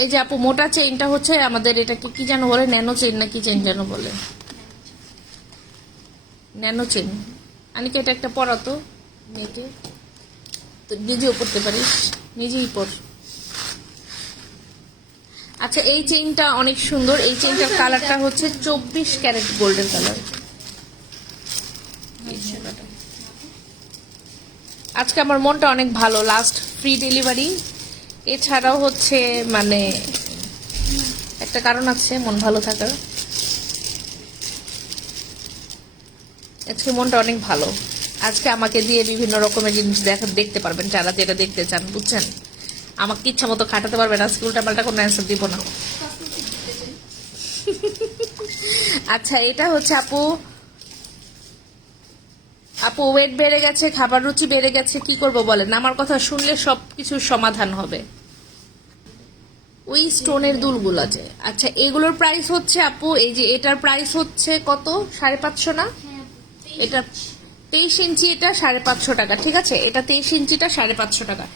এই যে আপু মোটা চেইনটা হচ্ছে আমাদের, এটাকে কি যেন বলে, ন্যানো চেইন না কি চেইন যেন বলে, ন্যানো চেইন। আনিকে এটা একটা পরাতো মেয়েকে, তো নিজেও পড়তে পারিস, নিজেই পড়। আচ্ছা এই চেইনটা অনেক সুন্দর, এই চেইনটার কালারটা হচ্ছে 24 ক্যারেট গোল্ডেন কালার। আজকে আমার মনটা অনেক ভালো, লাস্ট ফ্রি ডেলিভারি। এছাড়াও হচ্ছে মানে একটা কারণ আছে মন ভালো থাকার, আজকে মনটা অনেক ভালো। আজকে আমাকে দিয়ে বিভিন্ন রকমের জিনিস দেখতে পারবেন যারা যেটা দেখতে চান, বুঝছেন। আমাকে ইচ্ছা মতো খাটাতে পারবেন, আজকে উল্টা পাল্টা কোনো অ্যান্সার দিব না। আচ্ছা এটা হচ্ছে আপু, আপু ওয়েট বেড়ে গেছে, খাবার রুচি বেড়ে গেছে, কি করব বলেন? আমার কথা শুনলে সবকিছুর সমাধান হবে। ওই স্টোনের দুলগুলো আছে। আচ্ছা এগুলোর প্রাইস হচ্ছে আপু, এই যে এটার প্রাইস হচ্ছে কত, 550 না? এটা 23 ইঞ্চি, এটা 550 টাকা, ঠিক আছে। এটা 23 ইঞ্চিটা 550 টাকা।